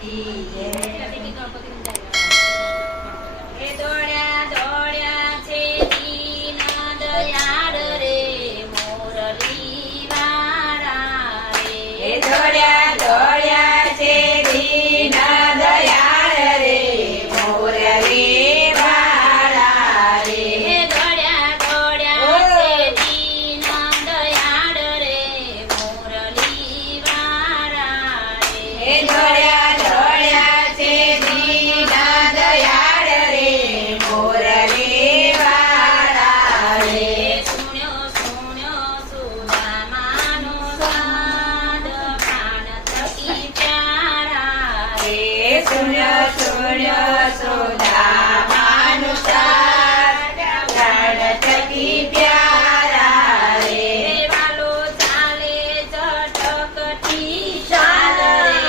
કી જય. એ દોડ્યા દોડ્યા છે દીન દયાળ રે મોરલી વાળા રે. એ દોડ્યા દોડ્યા છે દીન દયાળ રે મોરલી વાળા રે. એ દોડ્યા દોડ્યા છે દીન દયાળ રે મોરલી વાળા રે. એ દોડ્યા દોડ્યા છે દીન દયાળ રે મોરલી વાળા રે. સુણ્યો સુણ્યો સુદામાનો સ્વાદ પાન થકી પ્યારા રે. એ સુન્યો સુન્યો સુદામાનું સાદ પ્રાણ થકી પ્યારા રે. વાલો ચાલે ચટકટી ચાલ રે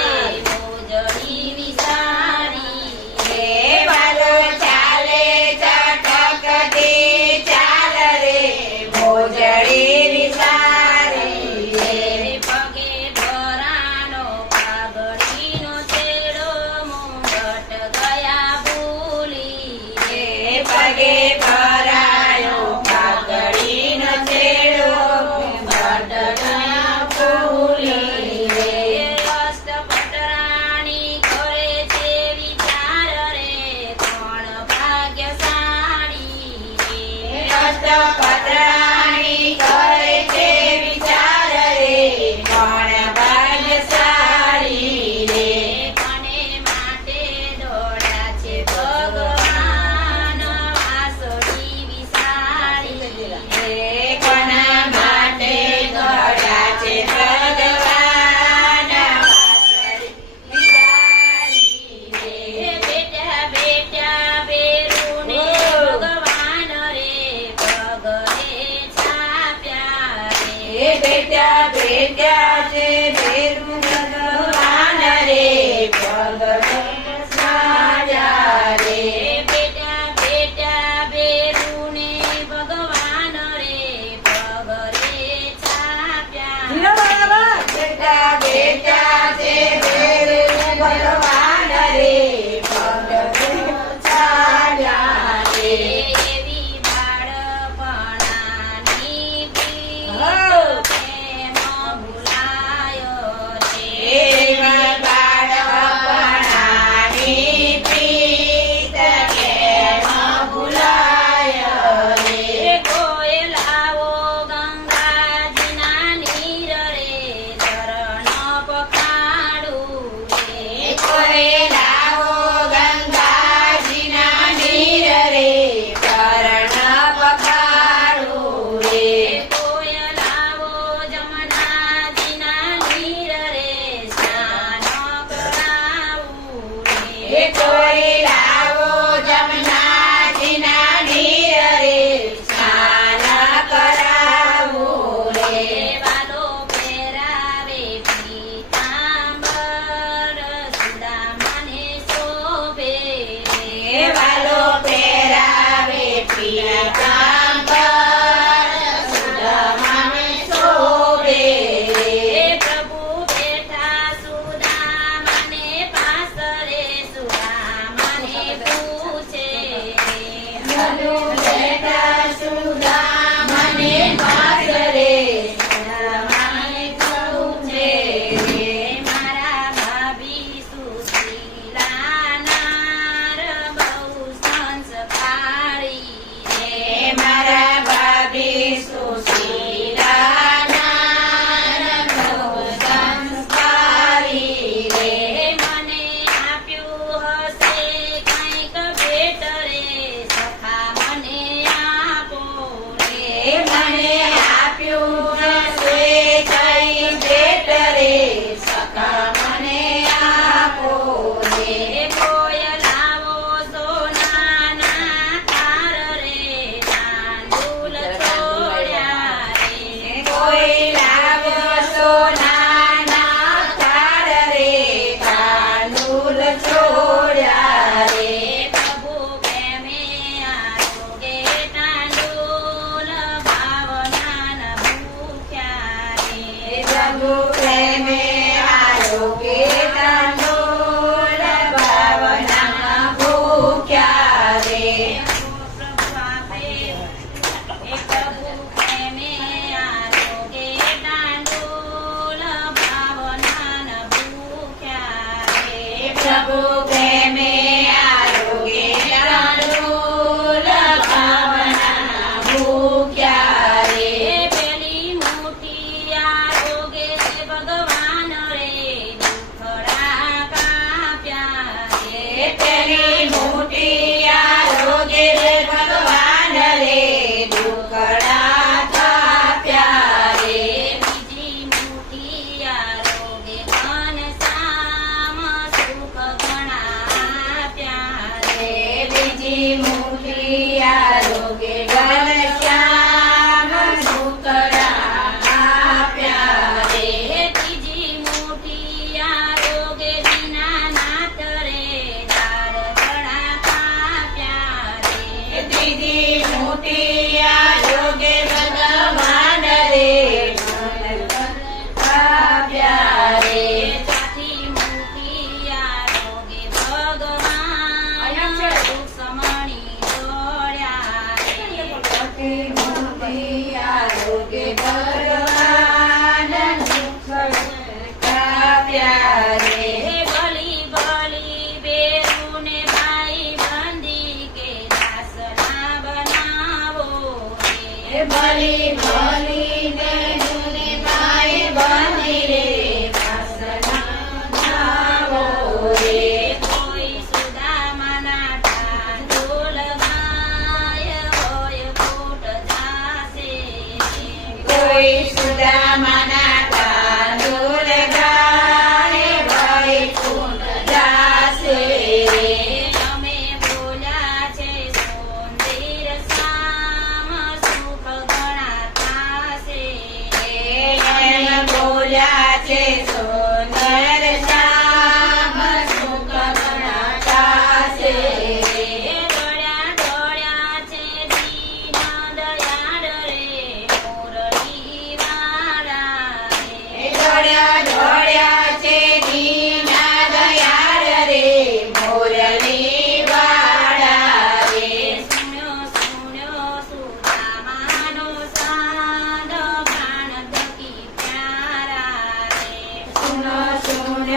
મોજડી વિસારી. હે વાલો ચાલે ચટકતી ચાલ રે મોજડી વિસારી રે. પગે ભરાનો પાઘડીનો છેડો મુંડટ ગયા ભૂલી હે પગે ભરાયો પાઘડીનો છેડો બટકણા ફૂલી રે. અષ્ટપટરાણી કરે છે વિચાર રે કોણ ભાગ્યશાળી રે. અષ્ટપત્રાણી કરે છે વિચાર રે કોણ ભાગ્યશાળી રે. કોને માટે દોડ્યા છે ભગવાન વાસળી વિસારી હે કોના માટે દોડ્યા છે ભગવાન વાસળી વિસારી રે. બેટા બેટા બેરુને ભગવાન રે પગરે છાપ્યા રે. હે બેટા બેટા છે ભેરું ભગવાન રે પગલે સાજા રે. બેટા બેટા બેરુને ભગવાન રે પગરે છાપ્યા. બેટા બેટા છે ભેરું ભગવાન રે પગલે સાજા રે. એવી બાળપણાની પ્રીત હો. કેમ ભૂલાયો રે. એવા બાળપણાની પ્રીત કેમ ભૂલાય રે. કોયલાઓ ગંગાજીના નીર રે ચરણ પખાડું રે. કોઈ લાવો ગંગાજીના નીર રે ચરણ પખાડું રે. કોયલાઓ જમનાજીના નીર રે સ્નાન કરાવું હે રે. કોઈ લાવો જમનાજીના નીર રે સ્નાન કરાવું રે. વાલો પહેરાવે પીતાંબર સુદામાને શોભે હે રે. વાલો પહેરાવે પીતાંબર સુદામાને શોભે રે. પ્રભુ બેઠા સુદામાને પાસરે સુદામા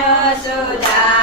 યશોદા